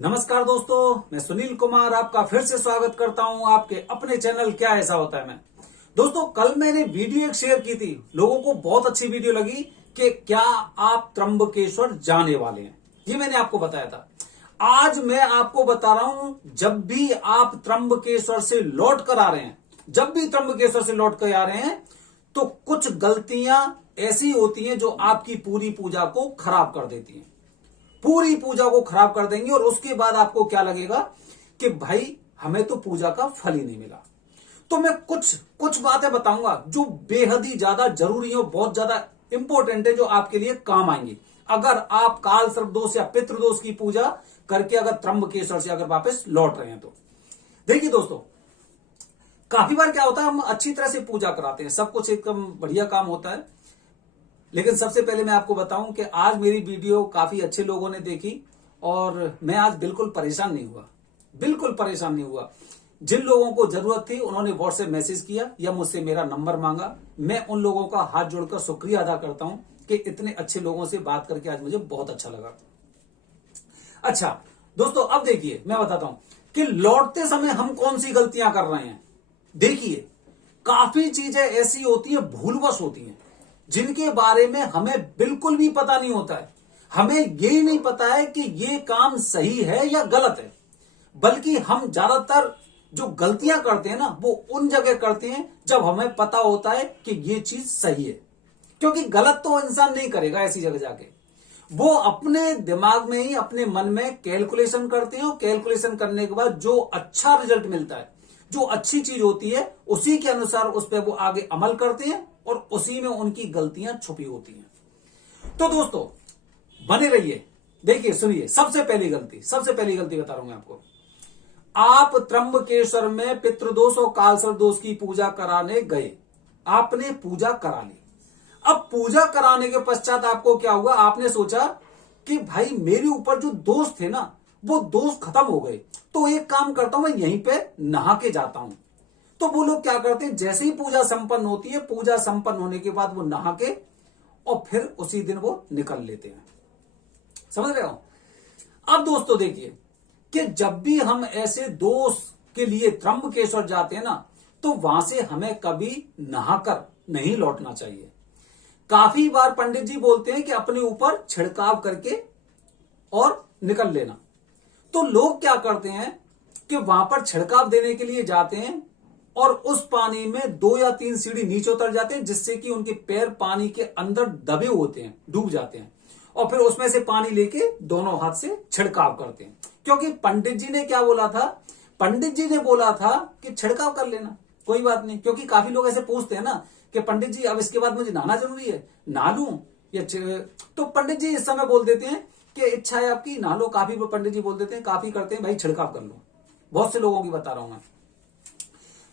नमस्कार दोस्तों, मैं सुनील कुमार आपका फिर से स्वागत करता हूं आपके अपने चैनल क्या ऐसा होता है में। दोस्तों, कल मैंने वीडियो एक शेयर की थी, लोगों को बहुत अच्छी वीडियो लगी कि क्या आप त्र्यंबकेश्वर जाने वाले हैं, ये मैंने आपको बताया था। आज मैं आपको बता रहा हूं, जब भी आप त्र्यंबकेश्वर से लौट कर आ रहे हैं, जब भी त्र्यंबकेश्वर से लौट कर आ रहे हैं, तो कुछ गलतियां ऐसी होती हैं जो आपकी पूरी पूजा को खराब कर देती हैं, पूरी पूजा को खराब कर देंगे। और उसके बाद आपको क्या लगेगा कि भाई हमें तो पूजा का फल ही नहीं मिला। तो मैं कुछ बातें बताऊंगा जो बेहद ही ज्यादा जरूरी है, बहुत ज्यादा इंपॉर्टेंट है, जो आपके लिए काम आएंगी अगर आप काल सर्प दोष या पितृदोष की पूजा करके अगर त्र्यंबकेश्वर से अगर वापस लौट रहे हैं तो। देखिए दोस्तों, काफी बार क्या होता है, हम अच्छी तरह से पूजा कराते हैं, सब कुछ एकदम बढ़िया काम होता है, लेकिन सबसे पहले मैं आपको बताऊं कि आज मेरी वीडियो काफी अच्छे लोगों ने देखी और मैं आज बिल्कुल परेशान नहीं हुआ, बिल्कुल परेशान नहीं हुआ। जिन लोगों को जरूरत थी उन्होंने व्हाट्सएप मैसेज किया या मुझसे मेरा नंबर मांगा। मैं उन लोगों का हाथ जोड़कर शुक्रिया अदा करता हूं कि इतने अच्छे लोगों से बात करके आज मुझे बहुत अच्छा लगा। अच्छा दोस्तों, अब देखिए मैं बताता हूं कि लौटते समय हम कौन सी गलतियां कर रहे हैं। देखिए, काफी चीजें ऐसी होती है, भूलवश होती हैं, जिनके बारे में हमें बिल्कुल भी पता नहीं होता है। हमें यही नहीं पता है कि ये काम सही है या गलत है, बल्कि हम ज्यादातर जो गलतियां करते हैं ना, वो उन जगह करते हैं जब हमें पता होता है कि ये चीज सही है। क्योंकि गलत तो इंसान नहीं करेगा ऐसी जगह जाके, वो अपने दिमाग में ही अपने मन में कैलकुलेशन करते हैं और कैलकुलेशन करने के बाद जो अच्छा रिजल्ट मिलता है, जो अच्छी चीज होती है, उसी के अनुसार उस पर वो आगे अमल करते हैं और उसी में उनकी गलतियां छुपी होती हैं। तो दोस्तों बने रहिए, देखिए सुनिए। सबसे पहली गलती बता रहा हूं मैं आपको। आप त्र्यंबकेश्वर में पितृदोष और कालसर्प दोष की पूजा कराने गए, आपने पूजा करा ली। अब पूजा कराने के पश्चात आपको क्या हुआ, आपने सोचा कि भाई मेरे ऊपर जो दोष थे ना, वो दोष खत्म हो गए, तो एक काम करता हूं, मैं यहीं पे नहा के जाता हूं। तो वो लोग क्या करते हैं, जैसे ही पूजा संपन्न होती है, पूजा संपन्न होने के बाद वो नहा के और फिर उसी दिन वो निकल लेते हैं। समझ रहे हो। अब दोस्तों देखिए कि जब भी हम ऐसे दोष के लिए त्र्यंबकेश्वर जाते हैं ना, तो वहां से हमें कभी नहाकर नहीं लौटना चाहिए। काफी बार पंडित जी बोलते हैं कि अपने ऊपर छिड़काव करके और निकल लेना। तो लोग क्या करते हैं कि वहां पर छिड़काव देने के लिए जाते हैं और उस पानी में 2 या 3 सीढ़ी नीचे उतर जाते हैं, जिससे कि उनके पैर पानी के अंदर दबे होते हैं, डूब जाते हैं, और फिर उसमें से पानी लेके दोनों हाथ से छिड़काव करते हैं। क्योंकि पंडित जी ने क्या बोला था, पंडित जी ने बोला था कि छिड़काव कर लेना, कोई बात नहीं। क्योंकि काफी लोग ऐसे पूछते हैं ना कि पंडित जी अब इसके बाद मुझे नहाना जरूरी है, नहा लूं या तो पंडित जी इस समय बोल देते हैं कि इच्छा है आपकी नहा लो। काफी पंडित जी बोल देते हैं, काफी करते हैं भाई छिड़काव कर लो। बहुत से लोगों की बता रहा हूं मैं।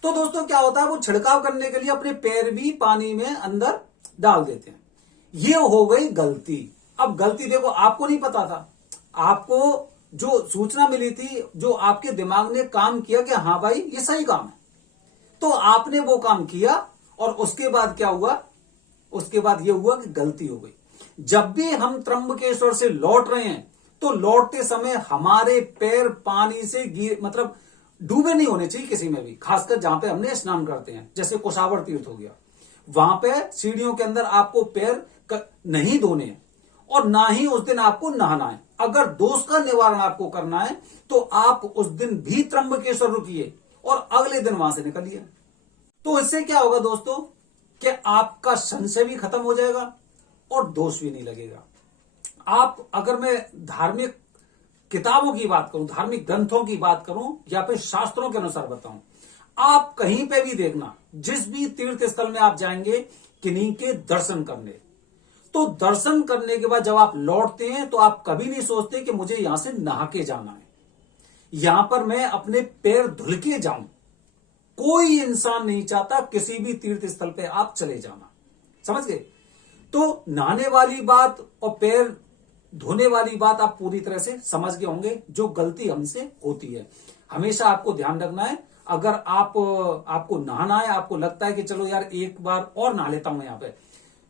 तो दोस्तों क्या होता है, वो छिड़काव करने के लिए अपने पैर भी पानी में अंदर डाल देते हैं। ये हो गई गलती। अब गलती देखो, आपको नहीं पता था, आपको जो सूचना मिली थी, जो आपके दिमाग ने काम किया कि हाँ भाई ये सही काम है, तो आपने वो काम किया और उसके बाद क्या हुआ, उसके बाद ये हुआ कि गलती हो गई। जब भी हम त्र्यंबकेश्वर से लौट रहे हैं, तो लौटते समय हमारे पैर पानी से मतलब डूबे नहीं होने चाहिए किसी में भी, खासकर जहां पे हमने स्नान करते हैं, जैसे कुशावर तीर्थ हो गया, वहां पे सीढ़ियों के अंदर आपको पैर नहीं धोने हैं और ना ही उस दिन आपको नहाना है। अगर दोष का निवारण आपको करना है तो आप उस दिन भी त्र्यंबकेश्वर रुकिए और अगले दिन वहां से निकलिए। तो इससे क्या होगा दोस्तों कि आपका संशय भी खत्म हो जाएगा और दोष भी नहीं लगेगा। आप, अगर मैं धार्मिक किताबों की बात करूं, धार्मिक ग्रंथों की बात करूं या फिर शास्त्रों के अनुसार बताऊं, आप कहीं पे भी देखना, जिस भी तीर्थ स्थल में आप जाएंगे किन्हीं के दर्शन करने, तो दर्शन करने के बाद जब आप लौटते हैं तो आप कभी नहीं सोचते कि मुझे यहां से नहा के जाना है, यहां पर मैं अपने पैर धुल के जाऊं। कोई इंसान नहीं चाहता किसी भी तीर्थ स्थल पे आप चले जाना, समझ गए। तो नहाने वाली बात और पैर धोने वाली बात आप पूरी तरह से समझ गए होंगे, जो गलती हमसे होती है। हमेशा आपको ध्यान रखना है, अगर आपको नहाना है, आपको लगता है कि चलो यार एक बार और नहा लेता हूं यहां पे,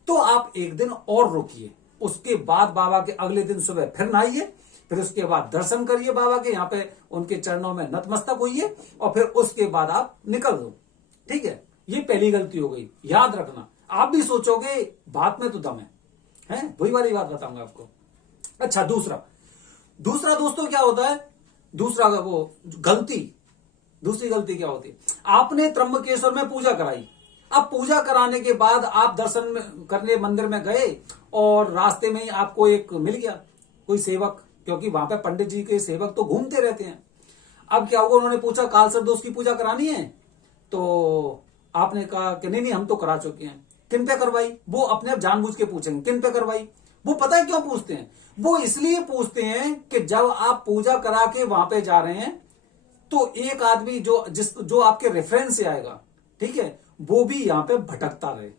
तो आप एक दिन और रुकिए, उसके बाद बाबा के अगले दिन सुबह फिर नहाइए, फिर उसके बाद दर्शन करिए बाबा के, यहाँ पे उनके चरणों में नतमस्तक होइए और फिर उसके बाद आप निकल दो। ठीक है, ये पहली गलती हो गई, याद रखना। आप भी सोचोगे बात में तो दम है, वही वाली बात बताऊंगा आपको। अच्छा, दूसरा दोस्तों क्या होता है, दूसरी गलती क्या होती है, आपने त्र्यंबकेश्वर में पूजा कराई। अब पूजा कराने के बाद आप दर्शन करने मंदिर में गए और रास्ते में ही आपको एक मिल गया कोई सेवक, क्योंकि वहां पे पंडित जी के सेवक तो घूमते रहते हैं। अब क्या हुआ, उन्होंने पूछा कालसर दोष की पूजा करानी है, तो आपने कहा कि नहीं हम तो करा चुके हैं। किन पे करवाई? वो अपने आप जानबूझ के पूछेंगे किन पे करवाई। वो पता है क्यों पूछते हैं? वो इसलिए पूछते हैं कि जब आप पूजा करा के वहां पे जा रहे हैं तो एक आदमी जो आपके रेफरेंस से आएगा, ठीक है, वो भी यहां पे भटकता रहे।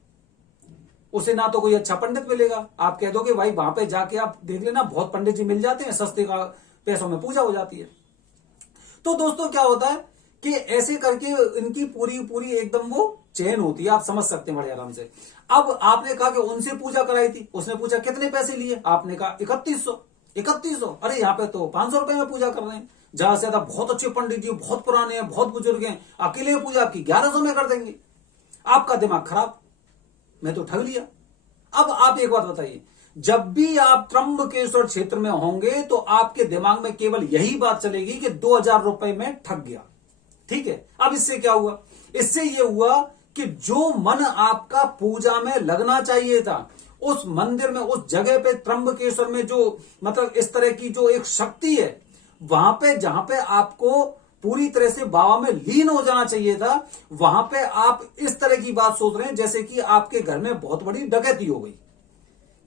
उसे ना तो कोई अच्छा पंडित मिलेगा, आप कह दोगे भाई वहां पे जाके आप देख लेना बहुत पंडित जी मिल जाते हैं, सस्ते का पैसों में पूजा हो जाती है। तो दोस्तों क्या होता है कि ऐसे करके इनकी पूरी एकदम वो चेन होती है, आप समझ सकते हैं बड़े आराम से। अब आपने कहा कि उनसे पूजा कराई थी, उसने पूछा कितने पैसे लिए, आपने कहा 3100। अरे यहाँ पे तो 500 रुपए में पूजा कर रहे हैं, ज्यादा से ज्यादा बहुत अच्छे पंडित जी, बहुत पुराने हैं, बहुत बुजुर्ग हैं, अकेले पूजा आपकी 1100 में कर देंगे। आपका दिमाग खराब, मैं तो ठग लिया। अब आप एक बात बताइए, जब भी आप त्र्यंबकेश्वर क्षेत्र में होंगे तो आपके दिमाग में केवल यही बात चलेगी कि 2000 रुपए में ठग गया। ठीक है, अब इससे क्या हुआ? इससे यह हुआ कि जो मन आपका पूजा में लगना चाहिए था, उस मंदिर में, उस जगह पे, त्र्यंबकेश्वर में जो मतलब इस तरह की जो एक शक्ति है, वहां पे जहां पे आपको पूरी तरह से बाबा में लीन हो जाना चाहिए था, वहां पे आप इस तरह की बात सोच रहे हैं जैसे कि आपके घर में बहुत बड़ी डकैती हो गई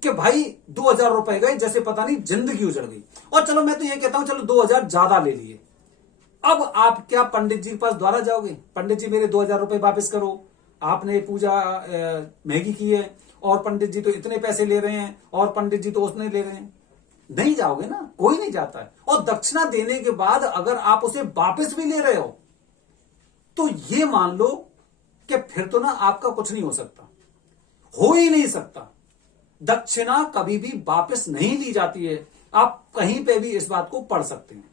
कि भाई 2000 रुपए गए, जैसे पता नहीं जिंदगी उजड़ गई। और चलो मैं तो ये कहता हूं चलो 2000 ज्यादा ले लिए। अब आप क्या पंडित जी के पास द्वारा जाओगे, पंडित जी मेरे 2000 रुपए वापस करो, आपने पूजा महंगी की है और पंडित जी तो इतने पैसे ले रहे हैं और पंडित जी तो उसने ले रहे हैं? नहीं जाओगे ना, कोई नहीं जाता है। और दक्षिणा देने के बाद अगर आप उसे वापस भी ले रहे हो तो ये मान लो कि फिर तो ना आपका कुछ नहीं हो सकता, हो ही नहीं सकता। दक्षिणा कभी भी वापस नहीं ली जाती है, आप कहीं पे भी इस बात को पढ़ सकते हैं।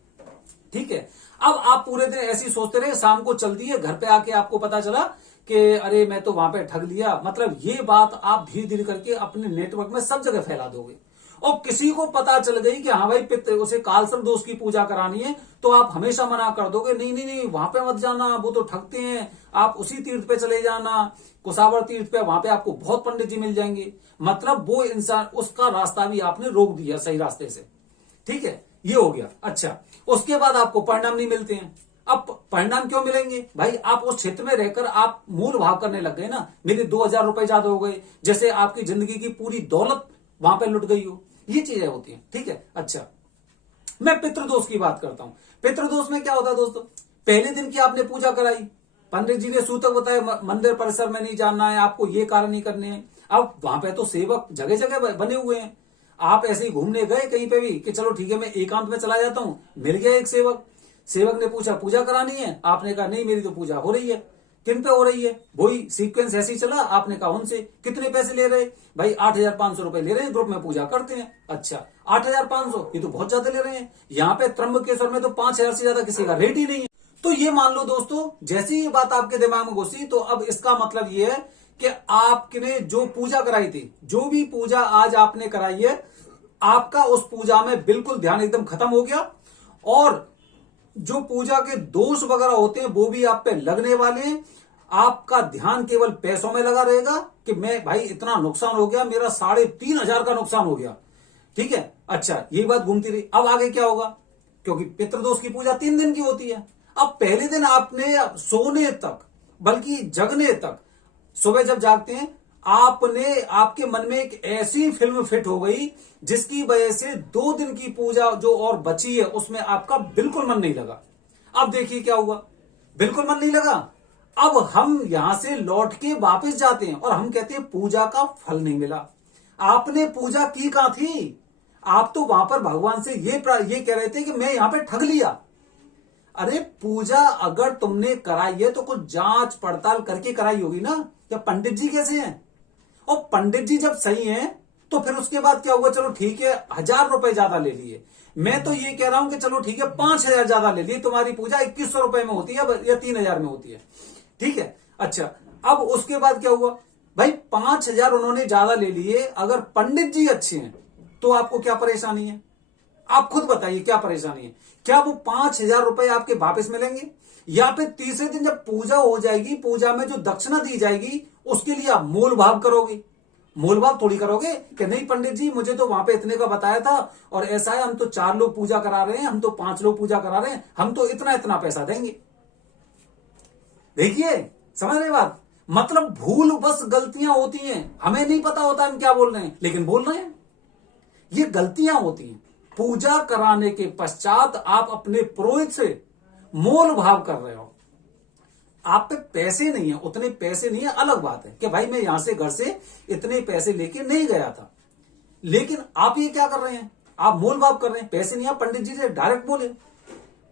ठीक है, अब आप पूरे दिन ऐसे ही सोचते रहे, शाम को चल दिए, घर पे आके आपको पता चला कि अरे मैं तो वहां पे ठग लिया। मतलब ये बात आप धीरे धीरे करके अपने नेटवर्क में सब जगह फैला दोगे और किसी को पता चल गई कि हाँ भाई पित्र उसे कालसर दोष की पूजा करानी है, तो आप हमेशा मना कर दोगे, नहीं वहां पे मत जाना, वो तो ठगते हैं, आप उसी तीर्थ पे चले जाना, कुसावर तीर्थ पे, वहां पे आपको बहुत पंडित जी मिल जाएंगे। मतलब वो इंसान, उसका रास्ता भी आपने रोक दिया सही रास्ते से। ठीक है, ये हो गया। अच्छा, उसके बाद आपको परिणाम नहीं मिलते हैं। अब परिणाम क्यों मिलेंगे भाई? आप उस क्षेत्र में रहकर आप मूल भाव करने लग गए ना, मेरे 2000 रुपए ज्यादा हो गए, जैसे आपकी जिंदगी की पूरी दौलत वहां पे लुट गई हो। ये चीजें होती हैं। ठीक है, अच्छा मैं पितृदोष की बात करता हूं। पितृदोष में क्या होता है दोस्तों, पहले दिन की आपने पूजा कराई, पंडित जी ने सूतक बताया मंदिर परिसर में नहीं जाना है, आपको ये कार्य नहीं करने हैं। अब वहां पे तो सेवक जगह जगह बने हुए हैं, आप ऐसे ही घूमने गए कहीं पे भी कि चलो ठीक है मैं एकांत में चला जाता हूं, मिल गया एक सेवक ने पूछा पूजा करानी है, आपने कहा नहीं मेरी तो पूजा हो रही है। किन पे हो रही है? वही सीक्वेंस ऐसे ही चला, आपने कहा उनसे। कितने पैसे ले रहे? भाई 8500 रुपए ले रहे हैं, ग्रुप में पूजा करते हैं। अच्छा 8500, ये तो बहुत ज्यादा ले रहे हैं। यहाँ पे त्र्यंबकेश्वर में तो 5000 से ज्यादा किसी का रेट ही नहीं है। तो ये मान लो दोस्तों, जैसी ये बात आपके दिमाग में घुसी, तो अब इसका मतलब ये है कि आपने जो पूजा कराई थी, जो भी पूजा आज आपने कराई है, आपका उस पूजा में बिल्कुल ध्यान एकदम खत्म हो गया और जो पूजा के दोष वगैरह होते हैं वो भी आप पे लगने वाले हैं। आपका ध्यान केवल पैसों में लगा रहेगा कि मैं भाई इतना नुकसान हो गया, मेरा 3500 का नुकसान हो गया। ठीक है, अच्छा यही बात घूमती रही। अब आगे क्या होगा, क्योंकि पितृदोष की पूजा 3 दिन की होती है। अब पहले दिन आपने सोने तक, बल्कि जगने तक, सुबह जब जागते हैं आपने, आपके मन में एक ऐसी फिल्म फिट हो गई जिसकी वजह से 2 दिन की पूजा जो और बची है उसमें आपका बिल्कुल मन नहीं लगा। अब देखिए क्या हुआ, बिल्कुल मन नहीं लगा। अब हम यहां से लौट के वापस जाते हैं और हम कहते हैं पूजा का फल नहीं मिला। आपने पूजा की कहां थी? आप तो वहां पर भगवान से ये कह रहे थे कि मैं यहां पे ठग लिया। अरे पूजा अगर तुमने कराई है तो कुछ जांच पड़ताल करके कराई होगी ना। क्या पंडित जी कैसे हैं? और पंडित जी जब सही हैं तो फिर उसके बाद क्या हुआ, चलो ठीक है 1000 रुपए ज्यादा ले लिए, मैं तो ये कह रहा हूं कि चलो ठीक है 5,000 ज्यादा ले लिए, तुम्हारी पूजा 2100 रुपए में होती है या 3,000 में होती है, ठीक है। अच्छा, अब उसके बाद क्या हुआ भाई, 5,000 उन्होंने ज्यादा ले लिए, अगर पंडित जी अच्छे हैं तो आपको क्या परेशानी है? आप खुद बताइए क्या परेशानी है? क्या वो 5,000 रुपए आपके वापस मिलेंगे, या फिर तीसरे दिन जब पूजा हो जाएगी, पूजा में जो दक्षिणा दी जाएगी उसके लिए आप मोल भाव करोगे? मोल भाव थोड़ी करोगे कि नहीं पंडित जी मुझे तो वहां पे इतने का बताया था और ऐसा है, हम तो 4 लोग पूजा करा रहे हैं, हम तो 5 लोग पूजा करा रहे हैं, हम तो इतना इतना पैसा देंगे। देखिए, समझ रहे बात? मतलब भूल बस गलतियां होती हैं, हमें नहीं पता होता हम क्या बोल रहे हैं, लेकिन बोल रहे हैं। ये गलतियां होती हैं। पूजा कराने के पश्चात आप अपने पुरोहित से मोल भाव कर रहे हो, आप पे पैसे नहीं है, उतने पैसे नहीं है, अलग बात है कि भाई मैं यहां से घर से इतने पैसे लेके नहीं गया था, लेकिन आप ये क्या कर रहे हैं, आप मोल भाव कर रहे हैं। पैसे नहीं है, पंडित जी से डायरेक्ट बोले,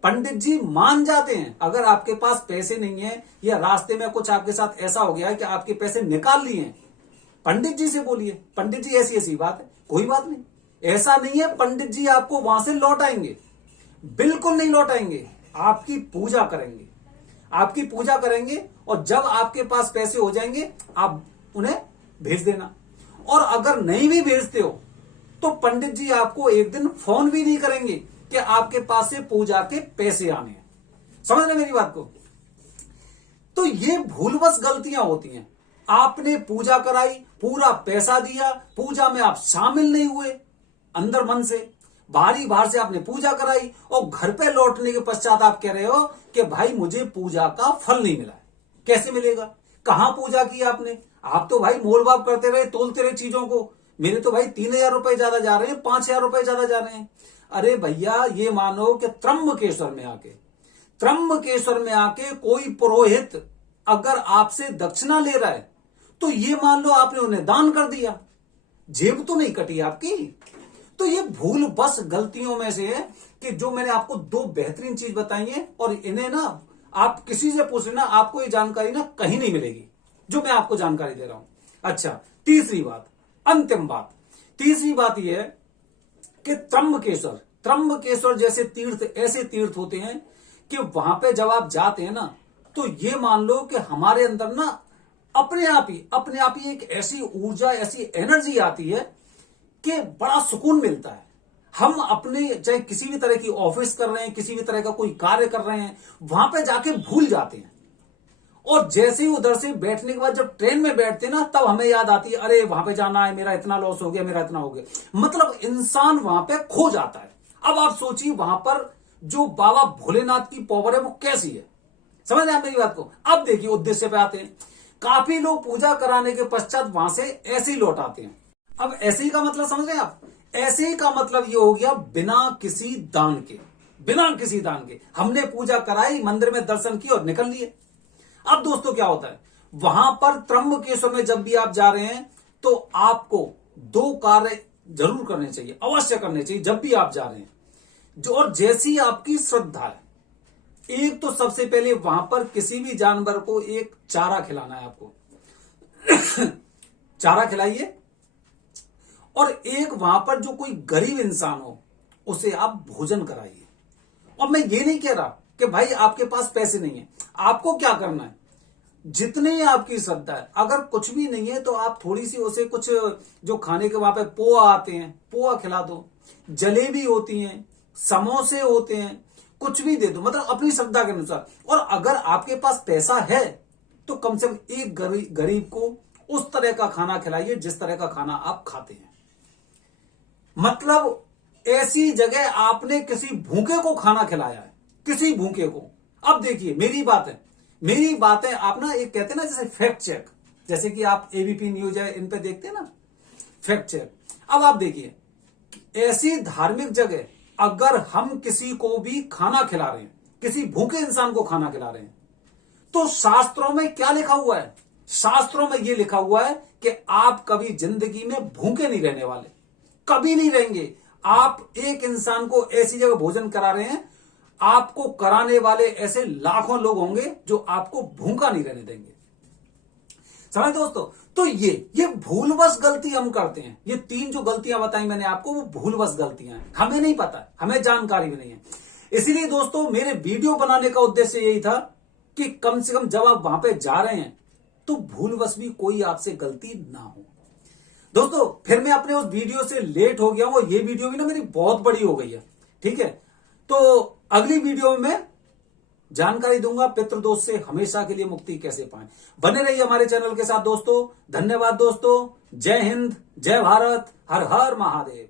पंडित जी मान जाते हैं। अगर आपके पास पैसे नहीं है या रास्ते में कुछ आपके साथ ऐसा हो गया है कि आपके पैसे निकाल लिए हैं, पंडित जी से बोलिए, पंडित जी ऐसी ऐसी बात है, कोई बात नहीं। ऐसा नहीं है पंडित जी आपको वहां से लौटाएंगे, बिल्कुल नहीं लौटाएंगे, आपकी पूजा करेंगे, आपकी पूजा करेंगे, और जब आपके पास पैसे हो जाएंगे आप उन्हें भेज देना। और अगर नहीं भी भेजते हो तो पंडित जी आपको एक दिन फोन भी नहीं करेंगे कि आपके पास से पूजा के पैसे आने हैं। समझ रहे मेरी बात को? तो ये भूलवश गलतियां होती हैं। आपने पूजा कराई, पूरा पैसा दिया, पूजा में आप शामिल नहीं हुए अंदर मन से, बाहर से आपने पूजा कराई, और घर पे लौटने के पश्चात आप कह रहे हो कि भाई मुझे पूजा का फल नहीं मिला है। कैसे मिलेगा? कहां पूजा की आपने? आप तो भाई मोल भाव करते रहे, तोलते रहे चीजों को, मेरे तो भाई 3,000 रुपए ज्यादा जा रहे हैं, 5,000 रुपए ज्यादा जा रहे हैं। अरे भैया ये मानो कि त्र्यंबकेश्वर में आके कोई पुरोहित अगर आपसे दक्षिणा ले रहा है तो ये मान लो आपने उन्हें दान कर दिया, जेब तो नहीं कटी आपकी। तो ये भूल बस गलतियों में से है कि जो मैंने आपको 2 बेहतरीन चीज बताई है, और इन्हें ना आप किसी से पूछ लेना, आपको ये जानकारी ना कहीं नहीं मिलेगी जो मैं आपको जानकारी दे रहा हूं। अच्छा, तीसरी बात, अंतिम बात, तीसरी बात यह है कि त्र्यंबकेश्वर जैसे तीर्थ ऐसे तीर्थ होते हैं कि वहां पे जब आप जाते हैं ना, तो ये मान लो कि हमारे अंदर ना अपने आप ही एक ऐसी ऊर्जा, ऐसी एनर्जी आती है कि बड़ा सुकून मिलता है। हम अपने चाहे किसी भी तरह की ऑफिस कर रहे हैं, किसी भी तरह का कोई कार्य कर रहे हैं, वहां पे जाके भूल जाते हैं, और जैसे ही उधर से बैठने के बाद जब ट्रेन में बैठते हैं ना, तब हमें याद आती है अरे वहां पे जाना है, मेरा इतना लॉस हो गया, मेरा इतना हो गया। मतलब इंसान वहां पे खो जाता है। अब आप सोचिए वहां पर जो बाबा भोलेनाथ की पावर है वो कैसी है। समझ रहे हैं मेरी बात को? अब देखिए उद्देश्य पे आते हैं। काफी लोग पूजा कराने के पश्चात वहां से ऐसे ही लौट आते हैं। अब ऐसे ही का मतलब समझ रहे हैं आप? ऐसे ही का मतलब ये हो गया बिना किसी दान के हमने पूजा कराई, मंदिर में दर्शन किए और निकल लिए। अब दोस्तों क्या होता है, वहां पर त्र्यंबकेश्वर में जब भी आप जा रहे हैं तो आपको 2 कार्य जरूर करने चाहिए, अवश्य करने चाहिए जब भी आप जा रहे हैं, जो और जैसी आपकी श्रद्धा है। एक तो सबसे पहले वहां पर किसी भी जानवर को एक चारा खिलाना है आपको चारा खिलाइए, और एक वहां पर जो कोई गरीब इंसान हो उसे आप भोजन कराइए। और मैं ये नहीं कह रहा कि भाई आपके पास पैसे नहीं है, आपको क्या करना है, जितनी आपकी श्रद्धा है। अगर कुछ भी नहीं है तो आप थोड़ी सी उसे कुछ जो खाने के वहां पे पोहा आते हैं, पोहा खिला दो, जलेबी होती हैं, समोसे होते हैं, कुछ भी दे दो, मतलब अपनी श्रद्धा के अनुसार। और अगर आपके पास पैसा है तो कम से कम एक गरीब को उस तरह का खाना खिलाइए जिस तरह का खाना आप खाते हैं। मतलब ऐसी जगह आपने किसी भूखे को खाना खिलाया है, किसी भूखे को। अब देखिए मेरी बात है, आप ना एक कहते हैं ना जैसे फैक्ट चेक, जैसे कि आप एबीपी न्यूज है इन पे देखते हैं ना फैक्ट चेक। अब आप देखिए ऐसी धार्मिक जगह अगर हम किसी को भी खाना खिला रहे हैं, किसी भूखे इंसान को खाना खिला रहे हैं, तो शास्त्रों में क्या लिखा हुआ है? शास्त्रों में यह लिखा हुआ है कि आप कभी जिंदगी में भूखे नहीं रहने वाले, कभी नहीं रहेंगे। आप एक इंसान को ऐसी जगह भोजन करा रहे हैं, आपको कराने वाले ऐसे लाखों लोग होंगे जो आपको भूखा नहीं रहने देंगे। समझ दोस्तों। तो ये भूलवश गलती हम करते हैं। ये 3 जो गलतियां बताई मैंने आपको, वो भूलवश गलतियां हैं, हमें नहीं पता, हमें जानकारी भी नहीं है। इसीलिए दोस्तों मेरे वीडियो बनाने का उद्देश्य यही था कि कम से कम जब आप वहां पे जा रहे हैं तो भूलवश भी कोई आपसे गलती ना हो। दोस्तों फिर मैं अपने उस वीडियो से लेट हो गया हूं, और ये वीडियो भी ना मेरी बहुत बड़ी हो गई है, ठीक है। तो अगली वीडियो में मैं जानकारी दूंगा पितृदोष से हमेशा के लिए मुक्ति कैसे पाएं। बने रहिए हमारे चैनल के साथ दोस्तों। धन्यवाद दोस्तों। जय हिंद, जय भारत, हर हर महादेव।